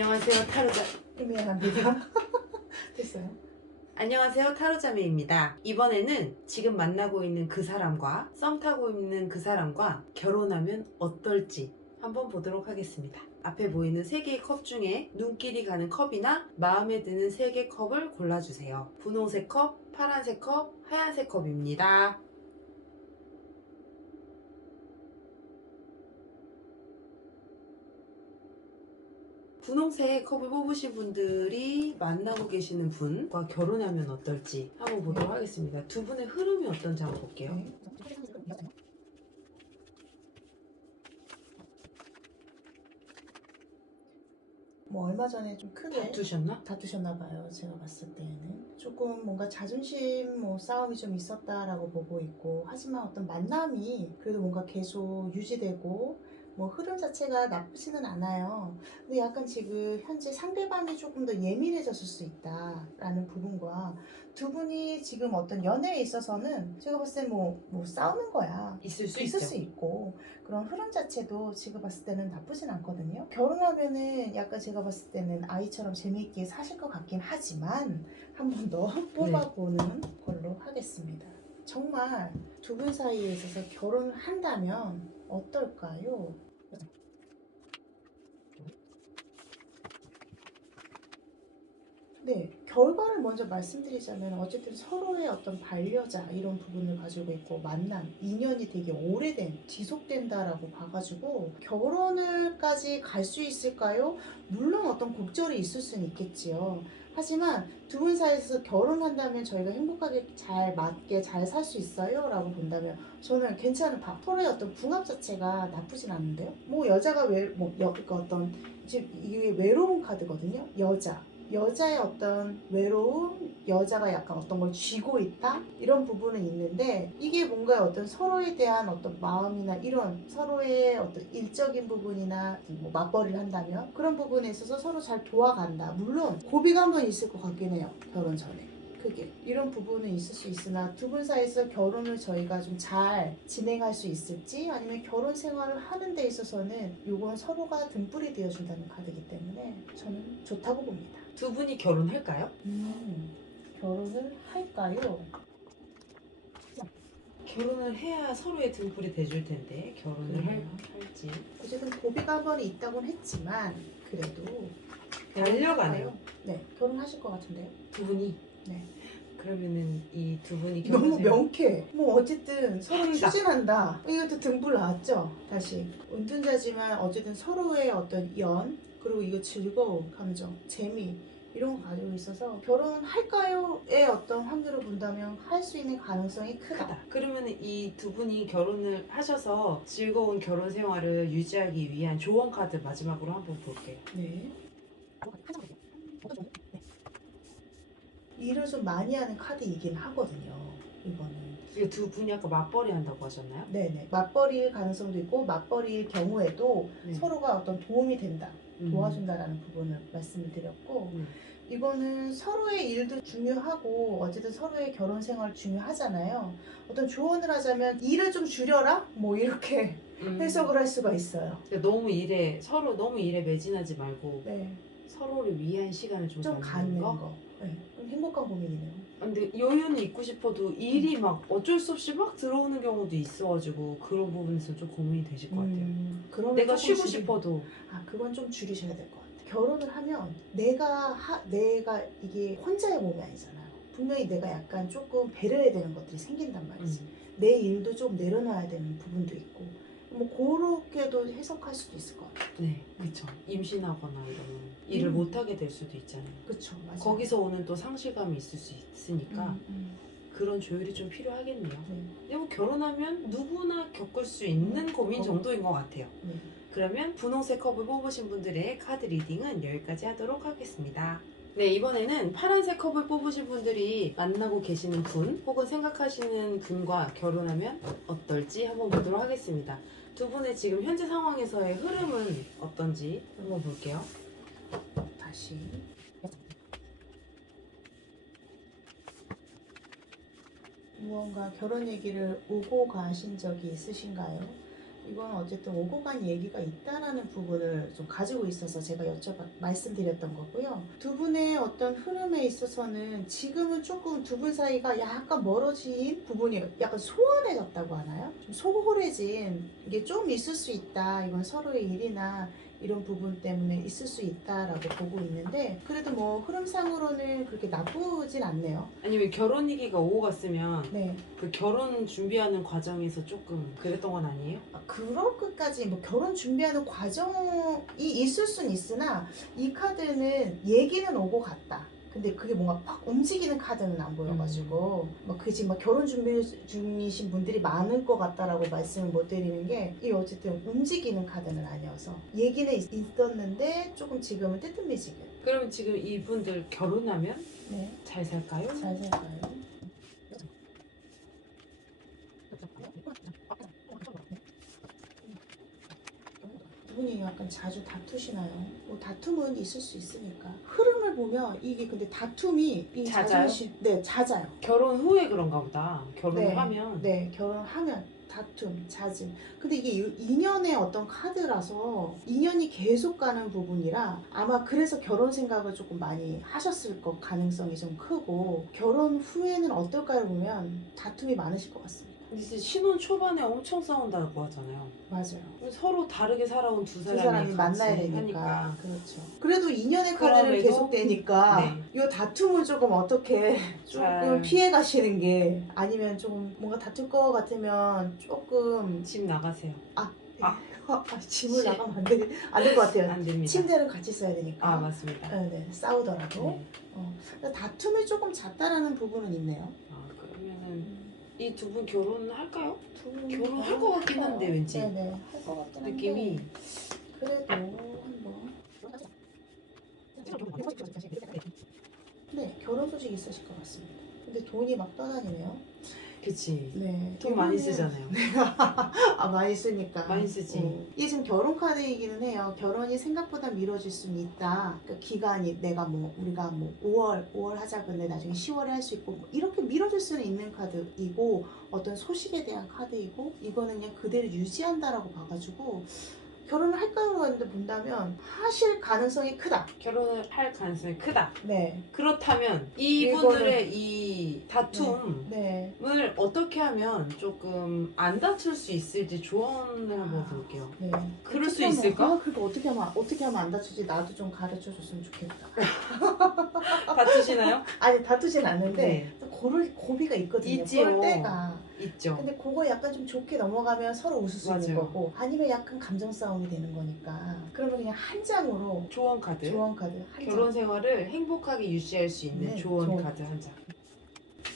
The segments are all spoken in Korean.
안녕하세요, 타로자. 미안합니다. 됐어요? 안녕하세요, 타로자매입니다. 이번에는 지금 만나고 있는 그 사람과 썸 타고 있는 그 사람과 결혼하면 어떨지 한번 보도록 하겠습니다. 앞에 보이는 3개의 컵 중에 눈길이 가는 컵이나 마음에 드는 3개 컵을 골라주세요. 분홍색 컵, 파란색 컵, 하얀색 컵입니다. 분홍색 컵을 뽑으신 분들이 만나고 계시는 분과 결혼하면 어떨지 한번 보도록 하겠습니다. 두 분의 흐름이 어떤지 한번 볼게요. 네. 뭐 얼마 전에 좀 크게 다투셨나? 다투셨나 봐요. 제가 봤을 때는 조금 뭔가 자존심 싸움이 좀 있었다라고 보고 있고, 하지만 어떤 만남이 그래도 뭔가 계속 유지되고 흐름 자체가 나쁘지는 않아요. 근데 약간 지금 현재 상대방이 조금 더 예민해졌을 수 있다라는 부분과, 두 분이 지금 어떤 연애에 있어서는 제가 봤을 때 싸우는 거야. 있을 수 있을 있죠. 수 있고, 그런 흐름 자체도 제가 봤을 때는 나쁘진 않거든요. 결혼하면은 약간 제가 봤을 때는 아이처럼 재미있게 사실 것 같긴 하지만 한 번 더 뽑아보는 걸로 하겠습니다. 정말 두 분 사이에 있어서 결혼을 한다면 어떨까요? 네, 결과를 먼저 말씀드리자면 어쨌든 서로의 어떤 반려자 이런 부분을 가지고 있고, 만남, 인연이 되게 오래된, 지속된다라고 봐가지고 결혼을까지 갈 수 있을까요? 물론 어떤 곡절이 있을 수는 있겠지요. 하지만 두 분 사이에서 결혼한다면 저희가 행복하게 잘 맞게 잘 살 수 있어요? 라고 본다면 저는 괜찮은 서로의 어떤 궁합 자체가 나쁘진 않은데요. 여자가 그러니까 어떤, 지금 이게 외로운 카드거든요. 여자의 어떤 외로움, 여자가 약간 어떤 걸 쥐고 있다? 이런 부분은 있는데, 이게 뭔가 어떤 서로에 대한 어떤 마음이나 이런 서로의 어떤 일적인 부분이나 맞벌이를 한다면 그런 부분에 있어서 서로 잘 도와간다. 물론 고비가 한 번 있을 것 같긴 해요. 결혼 전에. 크게 이런 부분은 있을 수 있으나, 두 분 사이에서 결혼을 저희가 좀 잘 진행할 수 있을지, 아니면 결혼 생활을 하는 데 있어서는 이건 서로가 등불이 되어준다는 카드이기 때문에 저는 좋다고 봅니다. 두 분이 결혼할까요? 결혼을 할까요? 결혼을 해야 서로의 등불이 돼줄 텐데 결혼을 할지. 어쨌든 고비가 한 번 있다고는 했지만 그래도 달려가네요. 네, 결혼하실 것 같은데요. 두 분이. 네. 그러면은 이 두 분이 너무 결혼을 명쾌해. 어쨌든 서로 한다. 추진한다. 이것도 등불 나왔죠. 다시 은둔자지만 어쨌든 서로의 어떤 연, 그리고 이거 즐거움, 감정, 재미 이런 거 가지고 있어서 결혼할까요?의 어떤 확률을 본다면 할 수 있는 가능성이 크다. 그러면 이 두 분이 결혼을 하셔서 즐거운 결혼 생활을 유지하기 위한 조언 카드 마지막으로 한번 볼게요. 네. 일을 좀 많이 하는 카드이긴 하거든요. 이거는. 이게 두 분이 아까 맞벌이 한다고 하셨나요? 네네. 맞벌이일 가능성도 있고, 맞벌이일 경우에도 네. 서로가 어떤 도움이 된다, 도와준다라는 부분을 말씀을 드렸고, 이거는 서로의 일도 중요하고 어쨌든 서로의 결혼 생활 중요하잖아요. 어떤 조언을 하자면 일을 좀 줄여라? 이렇게 해석을 할 수가 있어요. 그러니까 서로 너무 일에 매진하지 말고 네. 서로를 위한 시간을 좀 갖는 거. 네. 행복한 고민이네요. 근데 여유는 있고 싶어도 일이 막 어쩔 수 없이 막 들어오는 경우도 있어가지고 그런 부분에서 좀 고민이 되실 것 같아요. 그러면 내가 조금 쉬고 싶어도 그건 좀 줄이셔야 될 것 같아요. 결혼을 하면 내가 이게 혼자의 몸이 아니잖아요. 분명히 내가 약간 조금 배려해야 되는 것들이 생긴단 말이지. 내 일도 좀 내려놔야 되는 부분도 있고, 그렇게도 해석할 수도 있을 것 같아요. 네, 그쵸. 임신하거나 이러면 일을 못하게 될 수도 있잖아요. 그쵸, 맞아요. 거기서 오는 또 상실감이 있을 수 있으니까 그런 조율이 좀 필요하겠네요. 근데 결혼하면 누구나 겪을 수 있는 고민 정도인 것 같아요. 그러면 분홍색 컵을 뽑으신 분들의 카드 리딩은 여기까지 하도록 하겠습니다. 네, 이번에는 파란색 컵을 뽑으신 분들이 만나고 계시는 분 혹은 생각하시는 분과 결혼하면 어떨지 한번 보도록 하겠습니다. 두 분의 지금 현재 상황에서의 흐름은 어떤지 한번 볼게요. 다시. 무언가 결혼 얘기를 오고 가신 적이 있으신가요? 이건 어쨌든 오고 간 얘기가 있다라는 부분을 좀 가지고 있어서 제가 말씀드렸던 거고요. 두 분의 어떤 흐름에 있어서는 지금은 조금 두 분 사이가 약간 멀어진 부분이 약간 소원해졌다고 하나요? 좀 소홀해진 게 좀 있을 수 있다. 이건 서로의 일이나 이런 부분 때문에 있을 수 있다라고 보고 있는데 그래도 뭐 흐름상으로는 그렇게 나쁘진 않네요. 아니면 결혼 얘기가 오고 갔으면 네. 그 결혼 준비하는 과정에서 조금 그랬던 건 아니에요? 그럴 것까지 뭐 결혼 준비하는 과정이 있을 순 있으나 이 카드는 얘기는 오고 갔다. 근데 그게 뭔가 팍 움직이는 카드는 안 보여가지고 그지 막 결혼 준비 중이신 분들이 많을 것 같다라고 말씀을 못 드리는 게 이 어쨌든 움직이는 카드는 아니어서 얘기는 있었는데 조금 지금은 뜨뜻미지근. 그러면 지금 이분들 결혼하면 네. 잘 살까요? 잘 살까요? 두 분이 약간 자주 다투시나요? 뭐 다툼은 있을 수 있으니까 흐름을 보면 이게 근데 다툼이 이 잦아요? 네, 잦아요. 결혼 후에 그런가 보다. 결혼을 네. 하면. 네, 결혼하면 다툼, 잦음. 근데 이게 인연의 어떤 카드라서 인연이 계속 가는 부분이라 아마 그래서 결혼 생각을 조금 많이 하셨을 것 가능성이 좀 크고 결혼 후에는 어떨까요 보면 다툼이 많으실 것 같습니다. 이제 신혼 초반에 엄청 싸운다고 하잖아요. 맞아요. 서로 다르게 살아온 두 두 사람이 사람이 만나야 같이 되니까. 하니까. 그렇죠. 그래도 인연의 카드는 그럼에도- 계속 되니까 네. 이 다툼을 조금 어떻게 조금 잘- 피해 가시는 게 아니면 좀 뭔가 다툴 것 같으면 조금 집 나가세요. 짐을 씨. 나가면 안 될 것 같아요. 안 됩니다. 침대를 같이 써야 되니까. 아, 맞습니다. 네, 싸우더라도. 네. 다툼이 조금 잦다라는 부분은 있네요. 그러면은 이 두 분 결혼할까요? 두 분 결혼할 것 같긴 한데 왠지. 네네 할 것 같긴 한데 느낌이. 그래도 한번 네 결혼 소식 있으실 것 같습니다. 근데 돈이 막 떠다니네요. 그치. 네. 돈 많이 이거는- 쓰잖아요. 많이 쓰니까. 많이 쓰지. 이게 지금 결혼 카드이기는 해요. 결혼이 생각보다 미뤄질 수는 있다. 그러니까 기간이 우리가 5월 하자 근데 나중에 10월에 할 수 있고 이렇게 미뤄질 수는 있는 카드이고 어떤 소식에 대한 카드이고 이거는 그냥 그대로 유지한다라고 봐가지고 결혼을 할까요? 했는데 본다면 하실 가능성이 크다. 결혼을 할 가능성이 크다. 네. 그렇다면 이분들의 이 다툼을 네. 어떻게 하면 조금 안 다툴 수 있을지 조언을 한번 볼게요. 네. 그럴 수 어떻게 하면- 있을까? 그러니까 어떻게 하면 안 다투지? 나도 좀 가르쳐 줬으면 좋겠다. 다투시나요? 아니 다투진 않는데 네. 고를 고비가 있거든요. 있지요. 그럴 때가. 있죠. 근데 그거 약간 좀 좋게 넘어가면 서로 웃을 수 있는 맞아요. 거고 아니면 약간 감정 싸움이 되는 거니까 그러면 그냥 한 장으로 조언 카드. 조언 카드 한 결혼 장. 생활을 행복하게 유지할 수 있는 네, 조언 조언. 카드 한 장.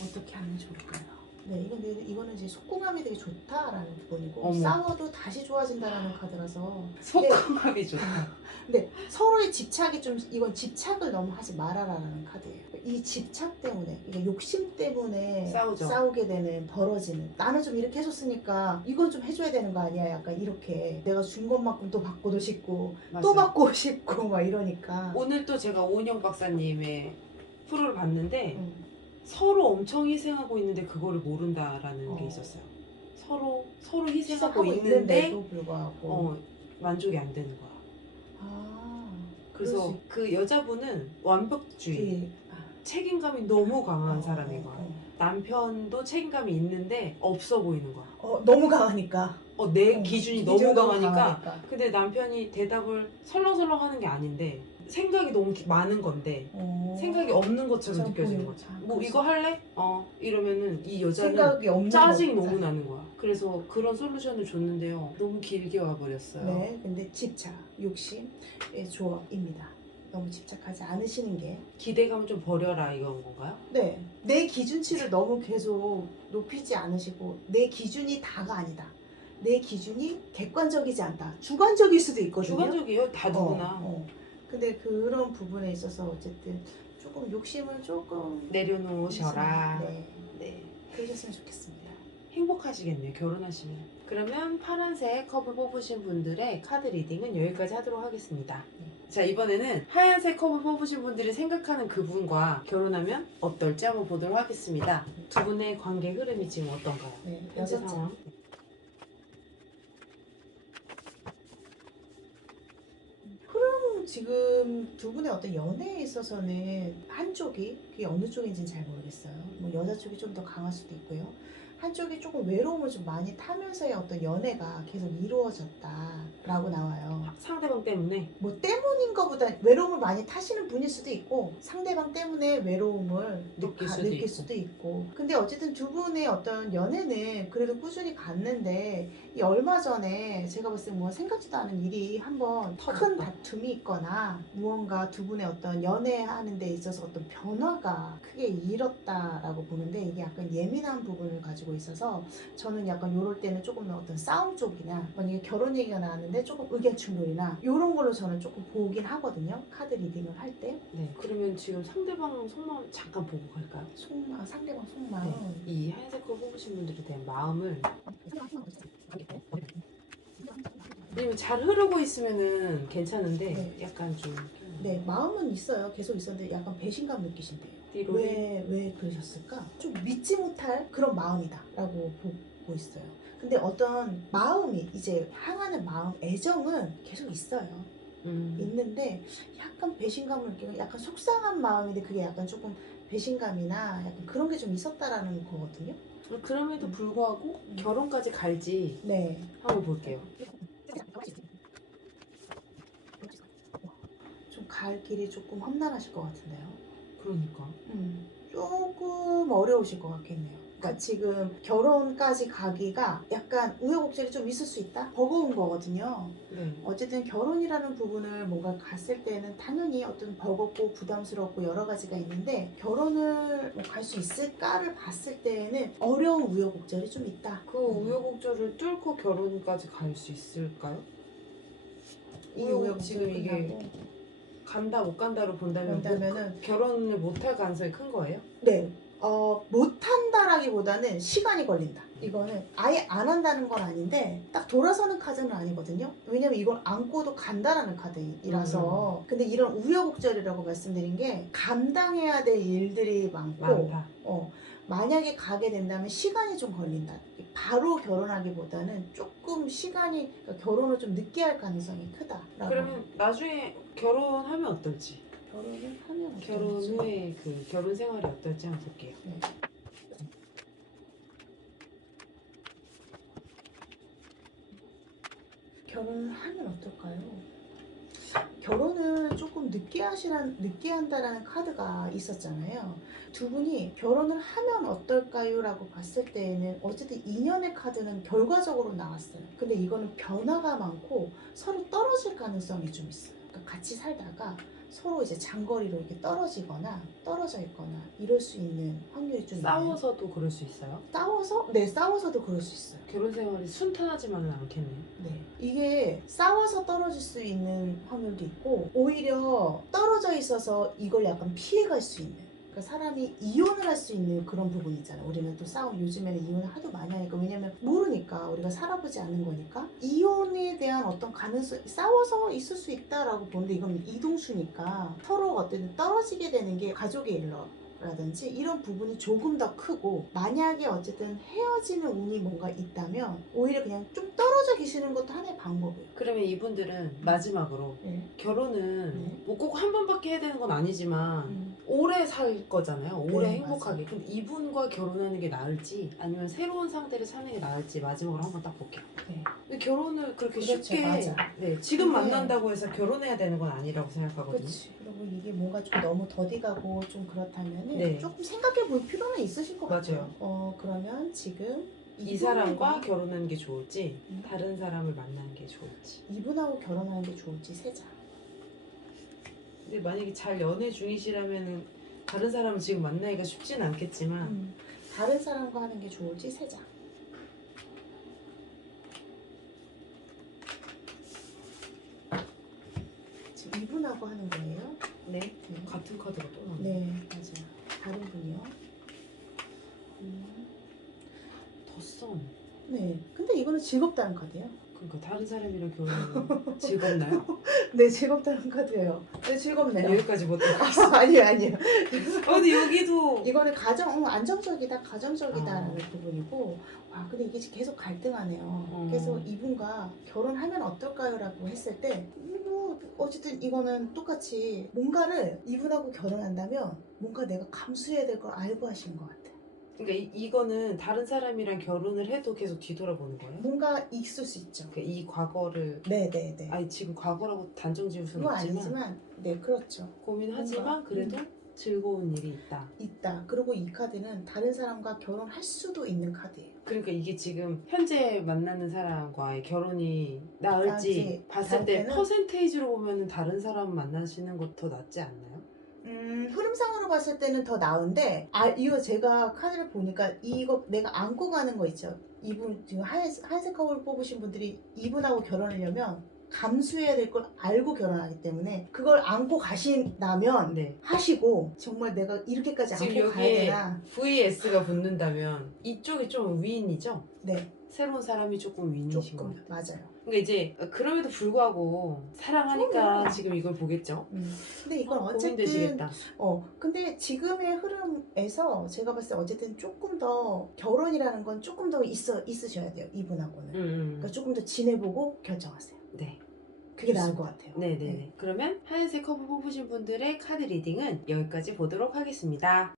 어떻게 하면 좋을까요? 네, 이거는 이제 속궁합이 되게 좋다라는 부분이고 어머. 싸워도 다시 좋아진다라는 카드라서 속궁합이 좋다. 근데 서로의 집착이 좀 이건 집착을 너무 하지 말아라라는 카드예요. 이 집착 때문에 이게 욕심 때문에 싸우죠. 싸우게 되는 벌어지는 나는 좀 이렇게 해줬으니까 이건 좀 해줘야 되는 거 아니야? 약간 이렇게 내가 준 것만큼 또 받고도 싶고 또 맞아요. 받고 싶고 막 이러니까 오늘 또 제가 오은영 박사님의 프로를 봤는데 음. 서로 엄청 희생하고 있는데 그거를 모른다라는 게 어. 있었어요. 서로 희생하고 시작하고 있는데 있는데도 불구하고 만족이 안 되는 거야. 아 그래서 그 여자분은 완벽주의, 주의. 책임감이 너무 강한 사람인 거야. 어. 남편도 책임감이 있는데 없어 보이는 거야. 너무 강하니까 내 기준이 너무 강하니까. 강하니까. 근데 남편이 대답을 설렁설렁 하는 게 아닌데 생각이 너무 많은 건데 생각이 없는 것처럼 참 느껴지는 보여요. 거죠. 아, 뭐 그래서- 이거 할래? 이러면은 이 여자는 생각이 없는 짜증이 거. 너무 나는 거야. 그래서 그런 솔루션을 줬는데요. 너무 길게 와버렸어요. 네, 근데 집착, 욕심의 조합입니다. 너무 집착하지 않으시는 게. 기대감 좀 버려라 이건 건가요? 네, 내 기준치를 너무 계속 높이지 않으시고 내 기준이 다가 아니다. 내 기준이 객관적이지 않다. 주관적일 수도 있거든요. 주관적이에요. 다 누구나. 근데 그런 부분에 있어서 어쨌든 조금 욕심을 조금 내려놓으셔라. 네, 네. 그러셨으면 좋겠습니다. 행복하시겠네요. 결혼하시면. 그러면 파란색 컵을 뽑으신 분들의 카드 리딩은 여기까지 하도록 하겠습니다. 자, 이번에는 하얀색 컵을 뽑으신 분들이 생각하는 그분과 결혼하면 어떨지 한번 보도록 하겠습니다. 두 분의 관계 흐름이 지금 어떤가요? 네, 현재 6장. 상황. 지금 두 분의 어떤 연애에 있어서는 한쪽이, 그게 어느 쪽인지는 잘 모르겠어요. 뭐 여자 쪽이 좀 더 강할 수도 있고요. 한쪽이 조금 외로움을 좀 많이 타면서의 어떤 연애가 계속 이루어졌다라고 나와요. 상대방 때문에? 뭐 때문인 것보다 외로움을 많이 타시는 분일 수도 있고 상대방 때문에 외로움을 또 느낄 수도 있고. 근데 어쨌든 두 분의 어떤 연애는 그래도 꾸준히 갔는데 이 얼마 전에 제가 봤을 때 뭐 생각지도 않은 일이 한번 큰 다툼이 있거나 무언가 두 분의 어떤 연애하는 데 있어서 어떤 변화가 크게 일었다라고 보는데 이게 약간 예민한 부분을 가지고 있어서 저는 약간 요럴 때는 조금 더 어떤 싸움 쪽이나 만약에 결혼 얘기가 나왔는데 조금 의견 충돌이나 요런 걸로 저는 조금 보긴 하거든요. 카드 리딩을 할 때. 네. 그러면 지금 상대방 속마음 잠깐 보고 갈까요? 속마음, 상대방 속마음. 네. 이 하얀색 걸 뽑으신 분들에 대한 마음을. 왜냐면 잘 흐르고 있으면은 괜찮은데 네. 약간 좀. 네, 마음은 있어요. 계속 있었는데 약간 배신감 느끼신대요. 뒤로. 왜 그러셨을까? 좀 믿지 못할 그런 마음이다라고 보고 있어요. 근데 어떤 마음이 이제 향하는 마음, 애정은 계속 있어요. 있는데 약간 배신감을 느끼고 약간 속상한 마음인데 그게 약간 조금 배신감이나 약간 그런 게 좀 있었다라는 거거든요. 그럼에도 불구하고 결혼까지 갈지 네. 한번 볼게요. 좀 갈 길이 조금 험난하실 것 같은데요. 그러니까. 조금 어려우실 것 같겠네요. 그러니까 지금 결혼까지 가기가 약간 우여곡절이 좀 있을 수 있다? 버거운 거거든요. 네. 어쨌든 결혼이라는 부분을 뭔가 갔을 때는 당연히 어떤 버겁고 부담스럽고 여러 가지가 있는데 결혼을 갈 수 있을까를 봤을 때는 어려운 우여곡절이 좀 있다. 그 우여곡절을 뚫고 결혼까지 갈 수 있을까요? 이 우여곡절 지금 이게 간다 못 간다로 본다면은 결혼을 못할 가능성이 큰 거예요? 네. 못한다라기보다는 시간이 걸린다. 이거는 아예 안 한다는 건 아닌데 딱 돌아서는 카드는 아니거든요. 왜냐면 이걸 안고도 간다라는 카드이라서. 근데 이런 우여곡절이라고 말씀드린 게 감당해야 될 일들이 많고 만약에 가게 된다면 시간이 좀 걸린다. 바로 결혼하기보다는 조금 시간이, 그러니까 결혼을 좀 늦게 할 가능성이 크다. 그러면 나중에 결혼하면 어떨지? 결혼을 하면 어떨지? 결혼 후에 그 결혼 생활이 어떨지 한번 볼게요. 네. 결혼을 하면 어떨까요? 결혼을 조금 늦게 한다라는 카드가 있었잖아요. 두 분이 결혼을 하면 어떨까요? 라고 봤을 때에는 어쨌든 인연의 카드는 결과적으로 나왔어요. 근데 이거는 변화가 많고 서로 떨어질 가능성이 좀 있어요. 그러니까 같이 살다가 서로 이제 장거리로 이렇게 떨어져 있거나 이럴 수 있는 확률이 좀 싸워서도 있나요? 그럴 수 있어요? 싸워서? 네, 싸워서도 그럴 수 있어요. 결혼 생활이 순탄하지만은 않겠네요. 네. 이게 싸워서 떨어질 수 있는 확률도 있고 오히려 떨어져 있어서 이걸 약간 피해갈 수 있는, 그러니까 사람이 이혼을 할 수 있는 그런 부분이 있잖아요. 우리는 또 요즘에는 이혼을 하도 많이 하니까, 왜냐면 모르니까, 우리가 살아보지 않는 거니까 이혼에 대한 어떤 가능성, 싸워서 있을 수 있다라고 보는데 이건 이동수니까 서로 어쨌든 떨어지게 되는 게 가족의 일러 라든지 이런 부분이 조금 더 크고, 만약에 어쨌든 헤어지는 운이 뭔가 있다면 오히려 그냥 좀 떨어져 계시는 것도 하나의 방법이에요. 그러면 이분들은 마지막으로 결혼은 뭐 꼭 한 번밖에 해야 되는 건 아니지만 오래 살 거잖아요. 오래 행복하게. 근데 이분과 결혼하는 게 나을지 아니면 새로운 상대를 찾는 게 나을지 마지막으로 한번 딱 볼게요. 근데 결혼을 그렇게 쉽게 지금 만난다고 해서 결혼해야 되는 건 아니라고 생각하거든요. 그렇지. 그리고 이게 뭔가 좀 너무 더디가고 좀 그렇다면 조금 생각해 볼 필요는 있으실 것 같아요. 그러면 지금 이 사람과 결혼하는 게 좋을지 다른 사람을 만나는 게 좋을지, 이분하고 결혼하는 게 좋을지 세 장. 근데 만약에 잘 연애 중이시라면은 다른 사람을 지금 만나기가 쉽지는 않겠지만 다른 사람과 하는 게 좋을지 세 장. 지금 이분하고 하는 거예요? 네. 같은 카드가 또 나와요. 네, 맞아요. 다른 분이요. 덧선. 네. 근데 이거는 즐겁다는 카드예요. 그러니까 다른 사람이랑 결혼하면 즐겁나요? 네, 즐겁다는 카드예요. 네, 즐겁네요. 여기까지 못 들어. 아니에요. 근데 여기도 이거는 안정적이다, 가정적이다라는 어. 부분이고, 근데 이게 계속 갈등하네요. 그래서 이분과 결혼하면 어떨까요?라고 했을 때, 어쨌든 이거는 똑같이 뭔가를 이분하고 결혼한다면 뭔가 내가 감수해야 될 걸 알고 하시는 것 같아요. 그러니까 이거는 다른 사람이랑 결혼을 해도 계속 뒤돌아보는 거예요? 뭔가 있을 수 있죠. 그러니까 이 과거를 네네네. 아니 지금 과거라고 단정 지을 수는 그건 없지만 아니지만, 네, 그렇죠. 고민하지만 뭔가, 그래도 즐거운 일이 있다. 있다. 그리고 이 카드는 다른 사람과 결혼할 수도 있는 카드예요. 그러니까 이게 지금 현재 만나는 사람과의 결혼이 나을지 나을지 봤을 다를 때 때는 퍼센테이지로 보면 다른 사람 만나시는 것도 더 낫지 않나요? 흐름상으로 봤을 때는 더 나은데, 이거 제가 카드를 보니까 이거 내가 안고 가는 거 있죠. 이분 지금 하얀색 컵을 뽑으신 분들이 이분하고 결혼하려면 감수해야 될 걸 알고 결혼하기 때문에 그걸 안고 가신다면 네. 하시고, 정말 내가 이렇게까지 지금 안고 가야 여기에 되나. VS가 붙는다면 이쪽이 좀 위인이죠? 네, 새로운 사람이 조금 위인이신 것 조금 같아요. 맞아요. 그러니까 이제 그럼에도 불구하고 사랑하니까 그럼요. 지금 이걸 보겠죠? 근데 이건 어쨌든 고민되시겠다. 근데 지금의 흐름에서 제가 봤을 때 어쨌든 조금 더 결혼이라는 건 조금 더 있으셔야 돼요, 이분하고는. 그러니까 조금 더 지내보고 결정하세요. 네. 그게 나을 것 같아요. 네네네. 그러면 하얀색 컵을 뽑으신 분들의 카드 리딩은 여기까지 보도록 하겠습니다.